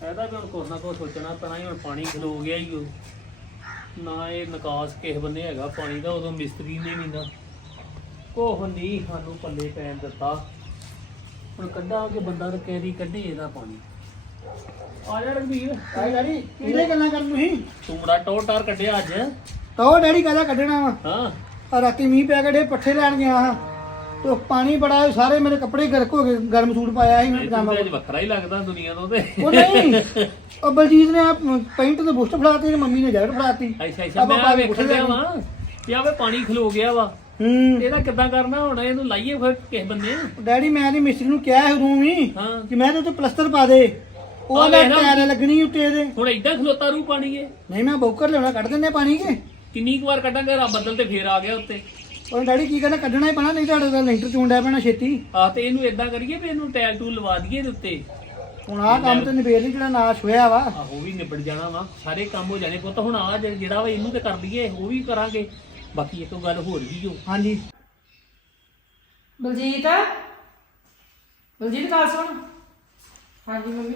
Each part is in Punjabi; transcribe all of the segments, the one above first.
ਇਹਦਾ ਵੀ ਹੁਣ ਕੁਛ ਨਾ ਕੁਛ ਸੋਚਣਾ ਪੈਣਾ ਹੀ। ਹੁਣ ਪਾਣੀ ਖਲੋ ਗਿਆ ਹੀ ਉਹ ਨਾ, ਇਹ ਨਿਕਾਸ ਕਿਸੇ ਬੰਨੇ ਹੈਗਾ ਪਾਣੀ ਦਾ। ਉਦੋਂ ਮਿਸਤਰੀ ਨੇ ਵੀ ਨਾ ਕੋਹ ਨਹੀਂ ਸਾਨੂੰ ਪੱਲੇ ਪੈਣ ਦਿੱਤਾ। ਹੁਣ ਕੱਢਾਂਗੇ ਬੰਦਾ ਤਾਂ ਕਹਿ ਦੀ ਕੱਢੇ ਇਹਦਾ ਪਾਣੀ। ਆ ਜਾ ਰਘਬੀਰ, ਆ ਡੈਡੀ ਕਿਹਦੇ ਗੱਲਾਂ ਕਰਨ ਤੁਸੀਂ? ਤੂੰ ਬੜਾ ਟੋਰ ਟਾਰ ਕੱਢਿਆ ਅੱਜ। ਤੋ ਡੈਡੀ ਕਾਹਦਾ ਕੱਢਣਾ ਵਾ? ਹਾਂ ਆ ਰਾਤੀ ਮੀਂਹ ਪੈ ਕੇ ਡੇ ਪੱਠੇ ਲੈਣ ਗਿਆ ਹਾਂ ਤੇ ਪਾਣੀ ਬੜਾ ਸਾਰੇ ਮੇਰੇ ਕੱਪੜੇ ਗਰਕ ਹੋ ਗਏ। ਗਰਮ ਸੂਟ ਪਾਇਆ ਸੀ ਮੈਂ ਪਜਾਮਾ। ਅੱਜ ਵੱਖਰਾ ਹੀ ਲੱਗਦਾ ਦੁਨੀਆ ਤੋਂ ਤੇ। ਉਹ ਨਹੀਂ, ਉਹ ਬਲਜੀਤ ਨੇ ਪੈਂਟ ਤੇ ਬੁਸ਼ਟ ਫੜਾਤੀ ਤੇ ਮੰਮੀ ਨੇ ਜੈਕਟ ਫੜਾਤੀ। ਅੱਛਾ ਅੱਛਾ, ਮੈਂ ਵੇਖਣ ਡਿਆ ਵਾਂ ਕਿ ਆਵੇ ਪਾਣੀ ਖਲੋ ਗਿਆ ਵਾ। ਇਹਦਾ ਕਿੱਦਾਂ ਕਰਨਾ ਹੁਣ? ਇਹਨੂੰ ਲਾਈਏ ਫਿਰ ਕਿਸੇ ਬੰਨੇ। ਡੈਡੀ ਮੈਂ ਤੇ ਮਿਸਤਰੀ ਨੂੰ ਕਿਹਾ ਸੀ ਉਦੋਂ ਵੀ ਹਾਂ ਕਿ ਮੈਂ ਤੇ ਉੱਤੇ ਪਲਸਤਰ ਪਾ ਦੇ, ਉਹ ਲੈ ਟਾਇਰ ਲੱਗਣੀ ਉੱਤੇ ਇਹਦੇ। ਹੁਣ ਏਦਾਂ ਖਲੋਤਾ ਰੂ ਪਾਣੀ ਇਹ? ਨਹੀਂ ਮੈਂ ਬੌਕਰ ਲਿਆਉਣਾ, ਕੱਢ ਦਿੰਦੇ ਪਾਣੀ ਕੇ। ਕਿੰਨੀ ਕੁ ਵਾਰ ਕੱਢਾਂਗੇ? ਰੱਬ ਬੱਦਲ ਤੇ ਫੇਰ ਆ ਗਿਆ ਉੱਤੇ। ਉਹ ਡੈਡੀ ਕੀ ਕਰਨਾ, ਕੱਢਣਾ ਹੀ ਪੈਣਾ, ਨਹੀਂ ਤੁਹਾਡੇ ਦਾ ਲੈਂਟਰ ਚੁੰਡਿਆ ਪੈਣਾ ਛੇਤੀ। ਆਹ ਤੇ ਇਹਨੂੰ ਏਦਾਂ ਕਰੀਏ ਵੀ ਇਹਨੂੰ ਟੈਲ ਟੂਲ ਲਵਾ ਦਈਏ ਇਹਦੇ ਉੱਤੇ। ਹੁਣ ਆਹ ਕੰਮ ਤੇ ਨਿਬੇੜ ਲਈ ਜਿਹੜਾ ਨਾਸ਼ ਹੋਇਆ ਵਾ। ਆਹੋ ਵੀ ਨਿਬੜ ਜਾਣਾ ਵਾ, ਸਾਰੇ ਕੰਮ ਹੋ ਜਾਣੇ ਪੁੱਤ। ਹੁਣ ਆ ਜਿਹੜਾ ਵਾ ਇਹਨੂੰ ਤੇ ਕਰ ਦਈਏ, ਉਹ ਵੀ ਕਰਾਂਗੇ। ਬਾਕੀ ਇੱਕ ਗੱਲ ਹੋਰ ਵੀ ਹੋ। ਹਾਂਜੀ ਬਲਜੀਤ, ਬਲਜੀਤ ਗੱਲ ਸੁਣ। ਹਾਂਜੀ ਮੰਮੀ।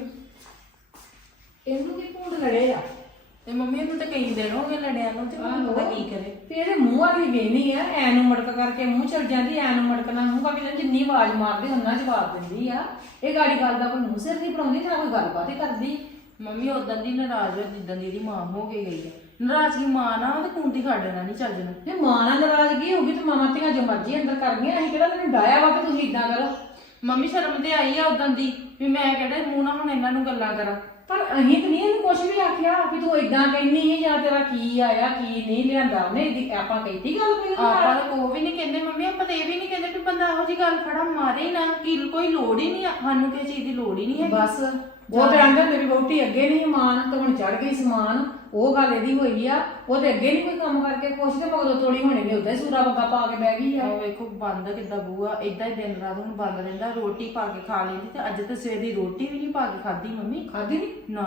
ਇਹਨੂੰ ਕੀ ਭੂੰਡ ਲੜੇ ਆ? ਤੇ ਮੰਮੀ ਇਹਨੂੰ ਤਾਂ ਕਈ ਦਿਨ ਹੋ ਗਏ ਲੜਿਆ ਨੂੰ, ਤੇ ਹੁਣ ਪਤਾ ਕੀ ਕਰੇ। ਤੇ ਇਹਦੇ ਮੂੰਹ ਵਾਲੀ ਵੇਹਨੀ ਆ, ਐ ਨੂੰ ਮੜਕ ਕਰਕੇ ਮੂੰਹ ਚੜ ਜਾਂਦੀ, ਐ ਨੂੰ ਮੜਕਣਾ ਮੂੰਹ ਕਰਕੇ ਜਿੰਨੀ ਆਵਾਜ਼ ਮਾਰਦੇ ਉਹਨਾਂ ਜਵਾਬ ਦਿੰਦੀ ਆ। ਇਹ ਗਾੜੀ ਗੱਲ ਦਾ ਕੋਈ ਮੂੰਹ ਸਿਰ ਨਹੀਂ ਬਣਾਉਂਦੀ ਤੇ ਨਾ ਕੋਈ ਗੱਲਬਾਤ ਹੀ ਕਰਦੀ। ਮੰਮੀ ਉਦੋਂ ਦੀ ਨਾਰਾਜ਼ ਹੋ ਜਿੱਦਾਂ ਦੀ ਇਹਦੀ ਮਾਂ ਹੋ ਕੇ ਗਈ ਹੈ। ਨਾਰਾਜ਼ਗੀ ਮਾਂ ਨਾ ਉਹਦੇ ਕੁੰਡੀ ਖਾੜਨਾ ਨਹੀਂ ਚੱਲ ਜਾਣਾ। ਜੇ ਮਾਂ ਨਾਲ ਨਾਰਾਜ਼ਗੀ ਹੋਊਗੀ ਤੇ ਮਾਮਾ ਧੀਆਂ ਜੋ ਮਰਜ਼ੀ ਅੰਦਰ ਕਰ ਗਈਆਂ। ਅਸੀਂ ਕਿਹੜਾ ਤੈਨੂੰ ਡਾਇਆ ਵਾ ਕਿ ਤੁਸੀਂ ਇਦਾਂ ਕਰੋ। ਮੰਮੀ ਸ਼ਰਮ ਤੇ ਆਈ ਆ ਉਦੋਂ ਦੀ ਵੀ ਮੈਂ ਕਿਹੜੇ ਮੂੰਹ ਨਾਲ ਹੁਣ ਇਹਨਾਂ ਨੂੰ ਗੱਲਾਂ ਕਰਾਂ। ਪਰ ਅਸੀਂ ਤਾਂ ਨਹੀਂ ਇਹਨੂੰ ਕੁਝ ਵੀ ਆਖਿਆ ਵੀ ਤੂੰ ਇਦਾਂ ਕਹਿੰਦੀ ਸੀ ਜਾਂ ਤੇਰਾ ਕੀ ਆਇਆ ਕੀ ਨਹੀਂ ਲਿਆਂਦਾ ਉਹਨੇ। ਆਪਾਂ ਕਹੀਤੀ ਗੱਲ ਕੋਈ ਆਪਾਂ ਤਾਂ ਕੋਈ ਵੀ ਨਹੀਂ ਕਹਿੰਦੇ ਮੰਮੀ। ਆਪਾਂ ਤਾਂ ਇਹ ਵੀ ਨਹੀਂ ਕਹਿੰਦੇ ਕਿ ਬੰਦਾ ਇਹੋ ਜਿਹੀ ਗੱਲ ਖੜਾ ਮਾਰੇ ਹੀ ਨਾ, ਕਿ ਕੋਈ ਲੋੜ ਹੀ ਨਹੀਂ ਆ ਸਾਨੂੰ, ਕਿਸੇ ਚੀਜ਼ ਦੀ ਲੋੜ ਹੀ ਨਹੀਂ ਹੈ। ਬਸ ਉਹ ਤੇ ਆਂਦਾ ਮੇਰੀ ਵਹੁਟੀ ਅੱਗੇ ਨਹੀਂ ਮਾਨ ਤੇ ਹੁਣ ਚੜ ਗਈ ਸਮਾਨ। ਉਹ ਗੱਲ ਇਹਦੀ ਹੋਈ ਆ। ਉਹ ਤੇ ਅੱਗੇ ਨਹੀਂ ਕੋਈ ਕੰਮ ਕਰਕੇ ਖੁਸ਼ ਤੇ ਮਗਰੋਂ ਤੋੜੀ ਹੋਣੇ ਨੇ ਉਦਾਂ ਹੀ ਸੂਰਾ ਬੱਗਾ ਪਾ ਕੇ ਬਹਿ ਗਈ ਆ। ਉਹ ਵੇਖੋ ਬੰਦ ਕਿੱਦਾਂ ਬੂਆ, ਏਦਾਂ ਹੀ ਦਿਨ ਰਾਤ ਹੁਣ ਬੰਦ ਰਹਿੰਦਾ। ਰੋਟੀ ਪਾ ਕੇ ਖਾ ਲੈਂਦੀ ਤੇ ਅੱਜ ਤੇ ਸਵੇਰ ਦੀ ਰੋਟੀ ਵੀ ਨਹੀਂ ਪਾ ਕੇ ਖਾਧੀ ਮੰਮੀ। ਖਾਦੀ ਨਹੀਂ ਨਾ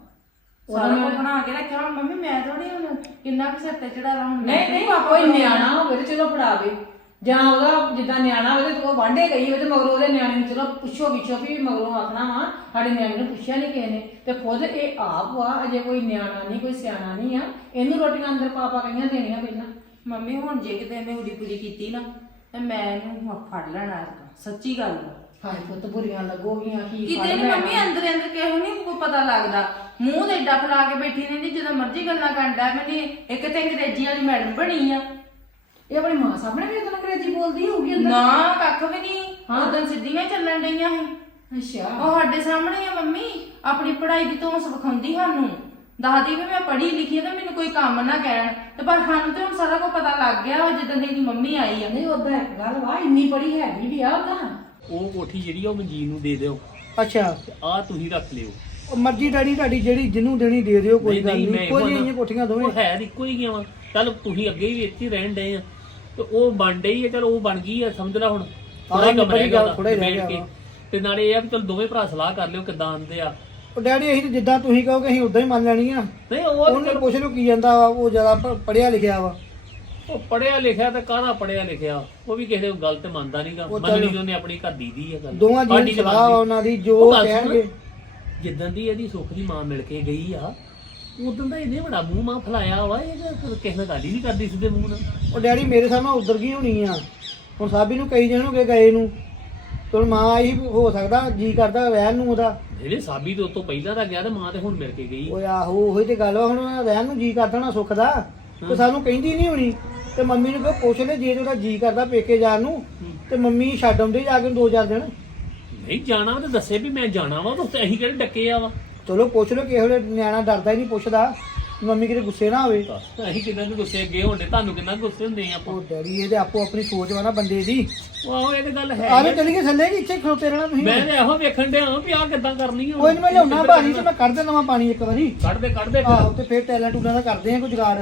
ਸਾਰਾ ਕੁਝ ਬਣਾ ਕੇ ਰੱਖਿਆ। ਹੁਣ ਮੰਮੀ ਮੈਂ ਥੋੜੀ ਹੁਣ ਕਿੰਨਾ ਕੁ ਸਿਰ ਤੇ ਚੜਾਣਾ ਹੁਣ। ਨਹੀਂ ਨਹੀਂ ਕੋਈ ਨਿਆਣਾ ਹੋਵੇ ਤੇ ਚਲੋ ਫੜਾਵੇ, ਜਾਂ ਉਹਦਾ ਜਿੱਦਾਂ ਨਿਆਣਾ ਹੋਵੇ ਤੇ ਉਹ ਵਾਂਢੇ ਗਈ ਹੋਵੇ ਤੇ ਮਗਰੋਂ ਉਹਦੇ ਨਿਆਣੇ ਨੂੰ ਚਲੋ ਪੁੱਛੋ ਵੀ ਮਗਰੋਂ ਆਖਣਾ ਵਾ ਸਾਡੇ ਨਿਆਣੇ ਨੂੰ ਪੁੱਛਿਆ ਨਹੀਂ ਕਿਸੇ ਨੇ। ਤੇ ਖੁਦ ਇਹ ਆਪ ਵਾ, ਅਜੇ ਕੋਈ ਨਿਆਣਾ ਨਹੀਂ ਕੋਈ ਸਿਆਣਾ ਨਹੀਂ ਆ। ਇਹਨੂੰ ਰੋਟੀਆਂ ਅੰਦਰ ਪਾ ਕਈਆਂ ਦੇਣੀਆਂ ਪਹਿਲਾਂ। ਮੰਮੀ ਹੁਣ ਜੇ ਕਿਤੇ ਇਹਨੇ ਉਡੀ ਪੁੜੀ ਕੀਤੀ ਨਾ ਤੇ ਮੈਂ ਇਹਨੂੰ ਫੜ ਲੈਣਾ ਹੈ। ਸੱਚੀ ਗੱਲ ਆ। ਹਾਏ ਪੁੱਤ ਬੁਰੀਆਂ ਲੱਗੋਗੀਆਂ ਕੀ ਕਿਤੇ ਨੀ ਮੰਮੀ ਅੰਦਰ ਕਿਸੇ ਨੂੰ ਕੋਈ ਪਤਾ ਲੱਗਦਾ। ਮੂੰਹ ਤੇ ਏਡਾ ਫਲਾ ਕੇ ਬੈਠੀ ਰਹਿੰਦੀ ਜਦੋਂ ਮਰਜ਼ੀ ਗੱਲਾਂ ਕਰਦਾ। ਮੈਨੇ ਇੱਕ ਤੇ ਅੰਗਰੇਜ਼ੀ ਵਾਲੀ ਮੈਡਮ ਬਣੀ ਆ। ਇਹ ਆਪਣੀ ਮਾਂ ਸਾਹਮਣੇ ਵੀ ਇਦਾਂ ਅੰਗਰੇਜ਼ੀ ਬੋਲਦੀ ਹੋਊਗੀ ਅੰਦਰ? ਨਾ ਕੱਖ ਵੀ ਨਹੀਂ। ਉਦੋਂ ਸਿੱਧੀਆਂ ਚੱਲਣ ਡਈਆਂ ਸੀ। ਅੱਛਾ ਉਹ ਸਾਡੇ ਸਾਹਮਣੇ ਆ ਮੰਮੀ। ਆਪਣੀ ਪੜ੍ਹਾਈ ਦੀ ਧੌਂਸ ਵਿਖਾਉਂਦੀ ਸਾਨੂੰ, ਦੱਸਦੀ ਵੀ ਮੈਂ ਪੜ੍ਹੀ ਲਿਖੀ ਆ ਤੇ ਮੈਨੂੰ ਕੋਈ ਕੰਮ ਨਾ ਕਹਿਣ। ਤੇ ਪਰ ਸਾਨੂੰ ਤੇ ਹੁਣ ਸਾਰਾ ਕੁਝ ਪਤਾ ਲੱਗ ਗਿਆ ਜਦੋਂ ਦੀ ਇਹਦੀ ਮੰਮੀ ਆਈ ਆ। ਨਹੀਂ ਉਦਾਂ ਇੱਕ ਗੱਲ ਵਾ, ਇੰਨੀ ਪੜੀ ਹੈਗੀ ਵੀ ਆ ਉਦਾਂ। ਉਹ ਕੋਠੀ ਜਿਹੜੀ ਆ ਉਹ ਮਨਜੀਤ ਨੂੰ ਦੇ ਦਿਓ। ਅੱਛਾ ਆ ਤੁਸੀਂ ਰੱਖ ਲਿਓ। ਉਹ ਮਰਜ਼ੀ ਡੈਡੀ ਤੁਹਾਡੀ, ਜਿਹੜੀ ਜਿਹਨੂੰ ਦੇਣੀ ਦੇ ਦਿਓ, ਕੋਈ ਗੱਲ ਨਹੀਂ, ਨਹੀਂ। ਕੋਈ ਨਹੀਂ ਕੋਠੀਆਂ ਦੋਵੇਂ ਉਹ ਹੈ ਇੱਕੋ ਹੀ ਗਿਆ ਵਾ। ਚੱਲ ਤੁਸੀਂ ਅੱਗੇ ਵੀ ਇੱਥੇ ਹੀ ਰਹਿਣ ਡਏ ਆ ਤੇ ਉਹ ਬਣ ਡਈ ਆ। ਚਲ ਉਹ ਬਣ ਗਈ ਆ, ਸਮਝ ਲੈ ਹੁਣ ਥੋੜਾ ਕੰਮ ਰਹਿ ਗਿਆ। ਤੇ ਨਾਲੇ ਇਹ ਆ ਵੀ ਚਲ ਦੋਵੇਂ ਭਰਾ ਸਲਾਹ ਕਰ ਲਿਓ ਕਿੱਦਾਂ ਆਂਦੇ ਆ। ਉਹ ਡੈਡੀ ਅਸੀਂ ਜਿੱਦਾਂ ਤੁਸੀਂ ਕਹੋਗੇ ਅਸੀਂ ਉਦਾਂ ਹੀ ਮੰਨ ਲੈਣੀ ਆ। ਨਹੀਂ ਉਹਨੇ ਪੁੱਛ ਲਓ ਕੀ ਜਾਂਦਾ ਵਾ, ਉਹ ਜ਼ਿਆਦਾ ਪੜ੍ਹਿਆ ਲਿਖਿਆ ਵਾ। ਉਹ ਪੜਿਆ ਲਿਖਿਆ ਤੇ ਕਾਹਦਾ ਪੜਿਆ ਲਿਖਿਆ, ਉਹ ਵੀ ਕਿਸੇ ਗੱਲ ਤੇ ਮੰਨਦਾ ਨਹੀਂਗਾ। ਮੰਨਣੀ ਤੇ ਉਹਨੇ ਆਪਣੀ ਘਰ ਦੀ ਆ ਗੱਲ। ਦੋਵਾਂ ਦੀ ਸਲਾਹ ਉਹਨਾਂ ਦੀ ਜੋ ਕਹਿਣਗੇ। ਜਿੱਦਾਂ ਦੀ ਇਹਦੀ ਸੁੱਖ ਦੀ ਮਾਂ ਮਿਲ ਕੇ ਗਈ ਆ ਉਦੋਂ ਦਾ ਇਹਨੇ ਬੜਾ ਮੂੰਹ ਮਾਂ ਫਲਾਇਆ ਵਾ। ਇਹ ਕਿਸੇ ਨਾਲ ਗੱਲ ਹੀ ਨਹੀਂ ਕਰਦੀ ਸਿੱਧੇ ਮੂੰਹ ਨਾਲ। ਉਹ ਡੈਡੀ ਮੇਰੇ ਸਾਹਮਣੇ ਉਧਰ ਗਈ ਹੋਣੀ ਆ। ਹੁਣ ਸਾਬੀ ਨੂੰ ਕਈ ਜਣੋਗੇ ਗਏ ਨੂੰ ਤੇ ਮਾਂ ਆਈ ਹੋ ਸਕਦਾ ਜੀ ਕਰਦਾ ਰਹਿਣ ਨੂੰ ਉਹਦਾ। ਇਹਨੇ ਸਾਬੀ ਤੋਂ ਤੋਂ ਪਹਿਲਾਂ ਤਾਂ ਗਿਆ ਤੇ ਮਾਂ ਤੇ ਹੁਣ ਮਿਲ ਕੇ ਗਈ। ਓਏ ਆਹੋ ਉਹੀ ਤੇ ਗੱਲ ਵਾ। ਹੁਣ ਰਹਿਣ ਨੂੰ ਜੀ ਕਰਦਾ ਨਾ ਸੁੱਖ ਦਾ ਤੇ ਸਾਨੂੰ ਕਹਿੰਦੀ ਨਹੀਂ ਹੋਣੀ। ਤੇ ਮੰਮੀ ਨੂੰ ਕਹੋ ਪੁੱਛ ਲੈ ਜੇ ਉਹਦਾ ਜੀ ਕਰਦਾ ਪੇਕੇ ਜਾਣ ਨੂੰ ਤੇ ਮੰਮੀ ਛੱਡ ਆਉਂਦੇ ਜਾ ਕੇ 2-4 ਦਿਨ। ਨਹੀਂ ਜਾਣਾ ਤੇ ਦੱਸੇ ਵੀ ਮੈਂ ਜਾਣਾ ਵਾ ਤੇ ਅਸੀਂ ਕਿਹੜੇ ਡੱਕੇ ਆ ਵਾ। ਚਲੋ ਪੁੱਛ ਲਓ ਕਿਸੇ ਵੇਲੇ ਨਿਆਣਾ ਡਰਦਾ ਹੀ ਨਹੀਂ ਪੁੱਛਦਾ। ਮੰਮੀ ਕਿਤੇ ਗੁੱਸੇ ਨਾ ਹੋਵੇ। ਅਸੀਂ ਕਿੰਨਾ ਕੁ ਗੁੱਸੇ ਅੱਗੇ ਹੁੰਦੇ, ਤੁਹਾਨੂੰ ਕਿੰਨਾ ਗੁੱਸੇ ਹੁੰਦੇ ਆ ਆਪਾਂ। ਉਹ ਡੈਡੀ ਇਹਦੇ ਆਪੋ ਆਪਣੀ ਸੋਚ ਵਾ ਨਾ ਬੰਦੇ ਦੀ। ਆਹੋ ਇਹ ਤੇ ਗੱਲ ਹੈ। ਆਵੇ ਚੱਲੀਏ ਥੱਲੇ ਕਿ ਇੱਥੇ ਖਲੋਤੇ ਰਹਿਣਾ ਤੁਸੀਂ? ਮੈਂ ਤੇ ਇਹੋ ਵੇਖਣ ਡਿਆ ਵੀ ਆਹ ਕਿੱਦਾਂ ਕਰਨੀ ਆ। ਕੋਈ ਨਹੀਂ ਮੈਂ ਲਿਆਉਣਾ ਭਾਰੀ ਤੇ ਮੈਂ ਕੱਢ ਦੇਣਾ ਪਾਣੀ ਇੱਕ ਵਾਰੀ। ਕੱਢ ਦੇ ਆਹੋ ਤੇ ਫਿਰ ਟੈਲਾਂ ਟੂਲਾਂ ਦਾ ਕਰਦੇ ਆ ਕੋਈ ਜੁਗਾੜ।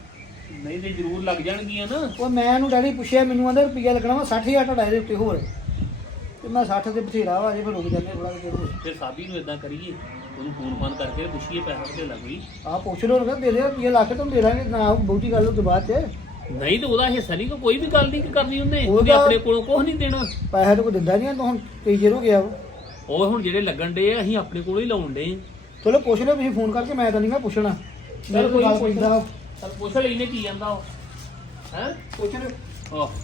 ਨਹੀਂ ਤੇ ਜ਼ਰੂਰ ਲੱਗ ਜਾਣਗੀਆਂ ਨਾ। ਉਹ ਮੈਂ ਉਹਨੂੰ ਡੈਡੀ ਪੁੱਛਿਆ, ਮੈਨੂੰ ਆਂਦਾ ਰੁਪਈਆ ਲੱਗਣਾ ਵਾ 60,000 ਤੁਹਾਡਾ ਇਹਦੇ ਉੱਤੇ ਹੋਰ। ਤੇ ਮੈਂ 60 ਤੇ ਬਥੇਰਾ ਵਾ ਜੇ ਫਿਰ ਰੁਕ ਜਾਂਦੇ ਥੋੜਾ ਜਿਹਾ। ਫਿਰ ਸਾਬੀ ਨੂੰ ਇਦਾਂ ਕਰੀਏ, ਉਹਨੂੰ ਫੋਨ ਫਾਨ ਕਰਕੇ ਪੁੱਛੀਏ ਪੈਸਾ ਕਿਤੇ ਲੱਗ ਗਈ। ਆਹ ਪੁੱਛ ਲਓ ਨਾ, ਦੇ ਦੇ ਰੁਪਈਆ ਲੱਖ ਤੁਹਾਨੂੰ ਦੇ ਦਾਂਗੇ ਨਾ। ਬਹੁਤੀ ਗੱਲ ਉਹ ਤੋਂ ਬਾਅਦ ਚ ਨਹੀਂ ਤੇ ਉਹਦਾ ਹਿੱਸਾ ਨਹੀਂ, ਕੋਈ ਵੀ ਗੱਲ ਨਹੀਂ ਕਰਨੀ ਉਹਨੇ। ਉਹਦਾ- ਉਹਨੇ ਆਪਣੇ ਕੋਲੋਂ ਕੁਝ ਨਹੀਂ ਦੇਣਾ। ਪੈਸਾ ਤਾਂ ਕੋਈ ਦਿੰਦਾ ਨਹੀਂ। ਤਾਂ ਹੁਣ ਕਈ ਚਿਰ ਹੋ ਗਿਆ ਵਾ। ਉਹ ਹੁਣ ਜਿਹੜੇ ਲੱਗਣ ਡੇ ਆ ਅਸੀਂ ਆਪਣੇ ਕੋਲੋਂ ਹੀ ਲਾਉਣ ਡੇ। ਚਲੋ ਪੁੱਛ ਲਿਓ ਤੁਸੀਂ ਫੋਨ ਕਰਕੇ, ਮੈਂ ਤਾਂ ਨਹੀਂ ਮੈਂ ਪੁੱਛਣਾ। ਚਲ ਕੋਈ ਗੱਲ ਪੁੱਛ ਪੈਂਦਾ। ਚਲ ਪੁੱਛ ਲਈ ਨੇ ਕੀ ਜਾਂਦਾ ਉਹ ਹੈ ਪੁੱਛ ਲਿਓ। ਆਹ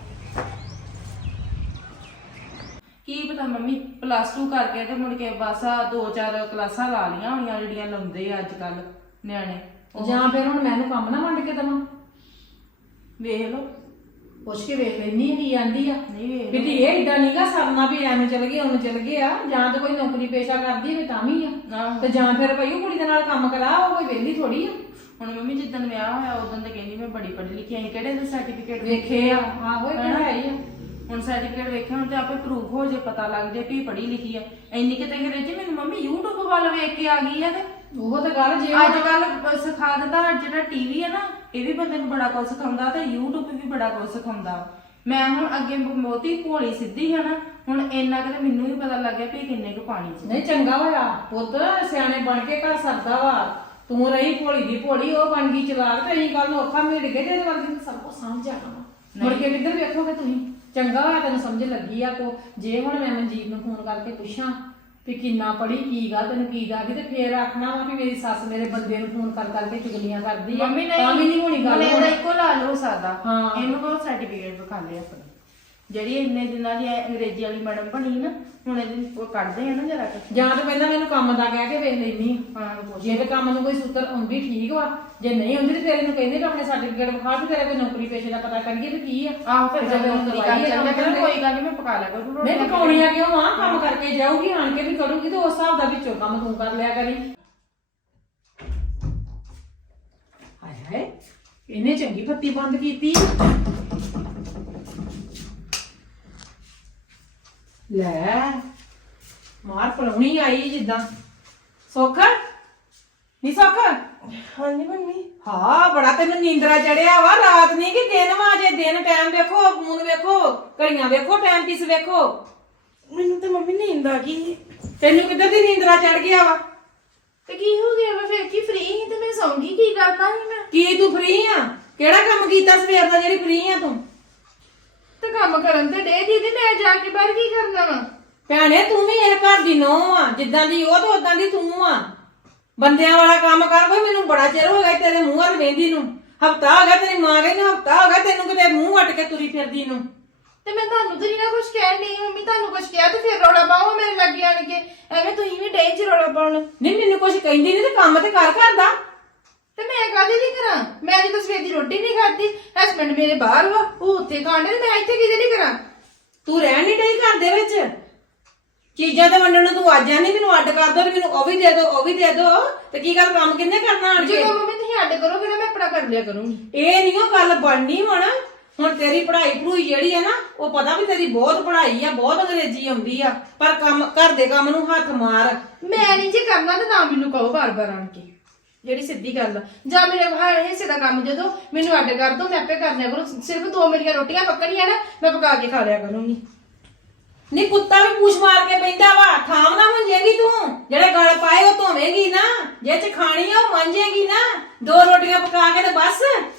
ਕੀ ਪਤਾ ਮੰਮੀ ਪਲੱਸ 2 ਕਰਕੇ ਤੇ ਮੁੜ ਕੇ ਬਸ ਆ 2-4 ਕਲਾਸਾਂ ਲਾ ਲੀਆਂ ਹੋਣੀਆਂ ਜਿਹੜੀਆਂ ਲਾਉਂਦੇ ਆ ਅੱਜ ਕੱਲ ਨਿਆਣੇ। ਜਾਂ ਫਿਰ ਹੁਣ ਮੈਨੂੰ ਕੰਮ ਨਾ ਵੰਡ ਕੇ ਦਵਾਂ, ਵੇਖ ਲਓ। ਪੁੱਛ ਕੇ ਵੇਖ ਲੈਣੀ ਕੀ ਆਂਦੀ ਆ। ਨਹੀਂ ਵੇਖ ਵੀ ਲਓ। ਇਹ ਇਦਾਂ ਨਹੀਂਗਾ ਸਰਨਾ ਵੀ ਐਵੇਂ ਚਲ ਗਏ ਉਹਨੂੰ ਚਲ ਗਏ ਆ, ਜਾਂ ਤਾਂ ਕੋਈ ਨੌਕਰੀ ਪੇਸ਼ਾ ਕਰਦੀ ਹੈ ਤਾਂ ਵੀ ਆ, ਆਹੋ। ਤੇ ਜਾਂ ਫਿਰ ਭਈ ਉਹ ਕੁੜੀ ਦੇ ਨਾਲ ਕੰਮ ਕਰਾ, ਉਹ ਕੋਈ ਵਿਹਲੀ ਥੋੜੀ ਆ। ਹੁਣ ਮੰਮੀ ਜਿੱਦਣ ਵਿਆਹ ਹੋਇਆ ਉਦੋਂ ਤਾਂ ਕਹਿੰਦੀ ਮੈਂ ਬੜੀ ਪੜ੍ਹੀ ਲਿਖੀ ਆਂ, ਕਿਹੜੇ ਦੇ ਸਰਟੀਫਿਕੇਟ ਵੇਖੇ ਆ, ਆਹੋ ਇਹ ਤਾਂ ਹੈ ਹੀ ਆ। ਹੁਣ ਸਰਟੀਫਿਕੇਟ ਵੇਖੇ ਹੁਣ ਤੇ ਆਪੇ ਪ੍ਰੂਫ ਹੋ ਜੇ, ਪਤਾ ਲੱਗ ਜੇ ਵੀ ਪੜ੍ਹੀ ਲਿਖੀ ਆ। ਇੰਨੀ ਕਿਤੇ ਕਰੇ ਜੀ ਮੈਨੂੰ ਮੰਮੀ YouTube ਵੱਲ ਵੇਖ ਕੇ ਆ ਗਈ ਆ। ਤੇ ਉਹ ਤਾਂ ਗੱਲ ਜੇ ਅੱਜ ਕੱਲ ਸਿਖਾ ਦਿੰਦਾ ਜਿਹੜਾ ਟੀਵੀ ਹੈ ਨਾ, ਇਹ ਵੀ ਬੰਦੇ ਨੂੰ ਬੜਾ ਕੁਝ ਸਿਖਾਉਂਦਾ ਤੇ YouTube ਵੀ ਬੜਾ ਕੁਝ ਸਿਖਾਉਂਦਾ। ਮੈਂ ਹੁਣ ਅੱਗੇ ਬਹੁਤੀ ਭੋਲੀ ਸਿੱਧੀ ਹੈ ਨਾ, ਹੁਣ ਇੰਨਾ ਕਿ ਮੈਨੂੰ ਵੀ ਪਤਾ ਲੱਗ ਗਿਆ ਵੀ ਕਿੰਨੇ ਕੁ ਪਾਣੀ ਚ। ਨਹੀਂ ਚੰਗਾ ਹੋਇਆ ਪੁੱਤ, ਸਿਆਣੇ ਬਣ ਕੇ ਘਰ ਸਰਦਾ ਵਾ। ਤੂੰ ਰਹੀ ਭੋਲੀ ਦੀ ਭੋਲੀ, ਉਹ ਬਣ ਗਈ ਚਲਾਕ, ਤੇ ਅਸੀਂ ਕੱਲ ਨੂੰ ਔਖਾ ਮਿਲ ਗਏ ਤੇ ਵਰਗੀ ਸਭ ਕੁਝ ਸਮਝ ਆਣਾ। ਮੁੜ ਕੇ ਕਿੱਧਰ ਵੇਖੋਗੇ ਤੁਸੀਂ? ਚੰਗਾ ਹੋਇਆ ਤੈਨੂੰ ਸਮਝ ਲੱਗੀ ਆ ਕੋ। ਜੇ ਹੁਣ ਮੈਂ ਮਨਜੀਤ ਨੂੰ ਫੋਨ ਕਰਕੇ ਪੁੱਛਾਂ ਵੀ ਕਿੰਨਾ ਪੜ੍ਹੀ, ਕੀ ਗੱਲ ਤੈਨੂੰ ਕੀ ਦੱਸਦੀ, ਤੇ ਫੇਰ ਆਖਣਾ ਵਾ ਵੀ ਮੇਰੀ ਸੱਸ ਮੇਰੇ ਬੰਦੇ ਨੂੰ ਫੋਨ ਕਰ ਕਰਕੇ ਚੁਗਲੀਆਂ ਕਰਦੀ ਆ, ਮੰਮੀ ਤਾਂ ਵੀ ਨਹੀਂ ਹੋਣੀ ਗੱਲ। ਇਹਦਾ ਇੱਕੋ ਲਾਲ ਹੋ ਸਕਦਾ। ਹਾਂ। ਇਹਨੂੰ ਬਹੁਤ ਸਰਟੀਫਿਕੇਟ ਵਿਖਾ ਲਿਆ ਆਪਣਾ, ਜਿਹੜੀ ਇੰਨੇ ਦਿਨਾਂ ਦੀ ਅੰਗਰੇਜ਼ੀ ਵਾਲੀ ਮੈਡਮ ਬਣੀ ਨਾ, ਹੁਣ ਇਹਦੀ ਉਹ ਕੱਢਦੇ ਆ ਨਾ ਜਰਾ ਕੁ। ਜਾਂ ਤਾਂ ਪਹਿਲਾਂ ਮੈਨੂੰ ਕੰਮ ਦਾ ਕਹਿ ਕੇ ਵੇਖ ਲੈਣੀ। ਹਾਂ ਪੁੱਛ। ਜੇ ਤੇ ਕੰਮ ਨੂੰ ਕੋਈ ਸੂਤਰ ਆਉਂਦੀ ਠੀਕ ਵਾ, ਜੇ ਨਹੀਂ ਆਉਂਦੀ ਤੇ ਫਿਰ ਇਹਨੂੰ ਕਹਿੰਦੇ ਵੀ ਆਪਣੇ ਸਰਟੀਫਿਕੇਟ ਵਿਖਾ ਵੀ ਤੇਰਾ ਕੋਈ ਨੌਕਰੀ ਪੇਸ਼ੇ ਦਾ ਪਤਾ ਕਰੀਏ ਵੀ ਕੀ ਆ। ਆਹੋ ਫਿਰ ਜਦੋਂ ਜਦੋਂ ਨੌਕਰੀ ਕਰ ਚੱਲਿਆ ਕਰ, ਕੋਈ ਗੱਲ ਨੀ ਮੈਂ ਪਕਾ ਲਿਆ ਕਰੂੰ। ਨਹੀਂ ਪਕਾਉਣੀਆਂ ਕਿਉਂ ਆ, ਕੰਮ ਕਰਕੇ ਜਾਊਗੀ, ਆਣ ਕੇ ਵੀ ਕਰੂਗੀ, ਤੇ ਉਸ ਹਿਸਾਬ ਦਾ ਵਿੱਚੋਂ ਕੰਮ ਤੂੰ ਕਰ ਲਿਆ ਕਰੀ। ਹਾਏ ਹਾਏ ਇਹਨੇ ਚੰਗੀ ਫੱਤੀ ਬੰਦ ਕੀਤੀ। ਲੈ ਮਾਰ ਪਰਉਣੀ ਆਈ ਜਿੱਦਾਂ। ਸੁੱਖ ਨੀ ਸੁੱਖ? ਹਾਂਜੀ ਮੰਮੀ। ਹਾਂ ਬੜਾ ਤੈਨੂੰ ਨੀਂਦਰਾ ਚੜਿਆ ਵਾ, ਰਾਤ ਨਹੀਂ ਕਿ ਦਿਨ ਵਾ। ਜੇ ਦਿਨ ਟਾਈਮ ਵੇਖੋ, ਫੋਨ ਵੇਖੋ, ਘੜੀਆਂ ਵੇਖੋ, ਟਾਈਮ ਕਿਸ ਵੇਖੋ। ਮੈਨੂੰ ਤਾਂ ਮੰਮੀ ਨੀਂਦ ਆ ਗਈ। ਤੈਨੂੰ ਕਿੱਧਰ ਦੀ ਨੀਂਦਰਾ ਚੜ ਗਿਆ ਵਾ? ਤੇ ਕੀ ਹੋ ਗਿਆ? ਮੈਂ ਫਿਰ ਕੀ ਫ੍ਰੀ ਸੀ ਤੇ ਮੈਂ ਸੌਂਗੀ, ਕੀ ਕਰਦਾ ਸੀ ਮੈਂ? ਕੀ ਤੂੰ ਫ੍ਰੀ ਆ? ਕਿਹੜਾ ਕੰਮ ਕੀਤਾ ਸਵੇਰ ਦਾ ਜਿਹੜੀ ਫ੍ਰੀ ਆ ਤੂੰ? ਤੇ ਕੰਮ ਕਰਨ ਤੇ ਡੇ ਦੀਦੀ, ਮੈਂ ਜਾ ਕੇ ਬਾਹਰ ਕੀ ਕਰਨਾ ਵਾ? ਭੈਣੇ ਤੂੰ ਵੀ ਇਹ ਘਰ ਦੀ ਨੂੰਹ ਆ, ਜਿੱਦਾਂ ਦੀ ਉਹ ਤੇ ਉਦਾਂ ਦੀ ਤੂੰ ਆ। ਬੰਦਿਆਂ ਵਾਲਾ ਕੰਮ ਕਰ ਕੋਈ। ਮੈਨੂੰ ਬੜਾ ਚਿਰ ਹੋ ਗਿਆ ਤੇਰੇ ਮੂੰਹ ਵੱਲ ਵੇਂਦੀ ਨੂੰ। ਹਫਤਾ ਹੋ ਗਿਆ ਤੇਰੀ ਮਾਂ ਗਈ ਨੂੰ, ਹਫਤਾ ਹੋ ਗਿਆ ਤੈਨੂੰ ਕਿਤੇ ਮੂੰਹ ਵੱਟ ਕੇ ਤੁਰੀ ਫਿਰਦੀ ਨੂੰ। ਤੇ ਮੈਂ ਤੁਹਾਨੂੰ ਤੇ ਨਾ ਕੁਝ ਕਹਿਣ ਨਹੀਂ ਮੰਮੀ, ਤੁਹਾਨੂੰ ਕੁਝ ਕਿਹਾ ਤੇ ਫਿਰ ਰੌਲਾ ਪਾਓ ਮੇਰੇ ਲੱਗੇ ਆਣ ਕੇ। ਐਵੇਂ ਤੁਸੀਂ ਵੀ ਡੇ 'ਚ ਰੌਲਾ ਪਾਉਣ। ਨਹੀਂ ਮੈਨੂੰ ਕੁਝ ਕਹਿੰਦੀ ਨਹੀਂ ਤੇ ਕੰਮ ਤੇ ਕਰ ਕਰਦਾ। ਤੇ ਮੈਂ ਕਾਹਦੇ ਲਈ ਕਰਾਂ? ਮੈਂ ਜਦੋਂ ਸਵੇਰ ਦੀ ਰੋਟੀ ਨਹੀਂ ਖਾਧੀ, ਹਸਬੰਡ ਮੇਰੇ ਬਾਹਰ ਵਾ, ਉਹ ਉੱਥੇ ਖਾਂਦੇ, ਤੇ ਮੈਂ ਇੱਥੇ ਕਿਹਦੇ ਲਈ ਕਰਾਂ? ਤੂੰ ਰਹਿਣ ਨਹੀਂ ਡਈ ਘਰ ਦੇ ਵਿੱਚ। ਚੀਜ਼ਾਂ ਤੇ ਵੰਡਣ ਨੂੰ ਤੂੰ ਆ ਜਾਂਦੀ, ਮੈਨੂੰ ਅੱਡ ਕਰ ਦੋ ਤੇ ਮੈਨੂੰ ਉਹ ਵੀ ਦੇ ਦੋ, ਉਹ ਵੀ ਦੇ ਦੋ। ਤੇ ਕੀ ਗੱਲ ਕੰਮ ਕਿੰਨੇ ਕਰਨਾ ਆਣ ਕੇ? ਜਦੋਂ ਮੰਮੀ ਤੁਸੀਂ ਅੱਡ ਕਰੋਗੇ ਨਾ, ਮੈਂ ਆਪਣਾ ਕਰ ਲਿਆ ਕਰੂੰਗੀ। ਇਹ ਨਹੀਂ ਉਹ ਗੱਲ ਬਣਨੀ। ਹੁਣ ਤੇਰੀ ਪੜ੍ਹਾਈ ਪੜੂਈ ਜਿਹੜੀ ਹੈ ਨਾ, ਉਹ ਪਤਾ ਵੀ ਤੇਰੀ ਬਹੁਤ ਪੜ੍ਹਾਈ ਆ, ਬਹੁਤ ਅੰਗਰੇਜ਼ੀ ਆਉਂਦੀ ਆ, ਪਰ ਕੰਮ ਘਰ ਦੇ ਕੰਮ ਨੂੰ ਹੱਥ ਮਾਰ। ਮੈਂ ਨਹੀਂ ਜੇ ਕਰਨਾ ਤੇ ਨਾ ਮੈਨੂੰ ਕਹੋ ਬਾਰ-ਬਾਰ ਆਣ ਕੇ, ਜਿਹੜੀ ਸਿੱਧੀ ਗੱਲ ਆ। ਜਾਂ ਮੇਰੇ ਹਿੱਸੇ ਦਾ ਕੰਮ ਜਦੋਂ ਮੈਨੂੰ ਅੱਡ ਕਰ ਦੋ, ਮੈਂ ਆਪੇ ਕਰ ਲਿਆ ਕਰੂੰ। ਸਿਰਫ 2 ਮੇਰੀਆਂ ਰੋਟੀਆਂ ਪੱਕਣੀਆਂ ਨਾ, ਮੈਂ ਪਕਾ ਕੇ ਖਾ ਲਿਆ ਕਰੂੰਗੀ। ਨਹੀਂ ਕੁੱਤਾ ਵੀ ਪੂਛ ਮਾਰ ਕੇ ਪੈਂਦਾ ਵਾ। ਥਾਮ ਨਾ ਮੰਜੇਗੀ ਤੂੰ, ਜਿਹੜੇ ਗਲ ਪਾਏ ਉਹ ਧੋਵੇਂਗੀ ਨਾ, ਜੇ ਚ ਖਾਣੀ ਆ ਉਹ ਮੰਜੇਗੀ ਨਾ। 2 ਰੋਟੀਆਂ ਪਕਾ ਕੇ ਤੇ ਬਸ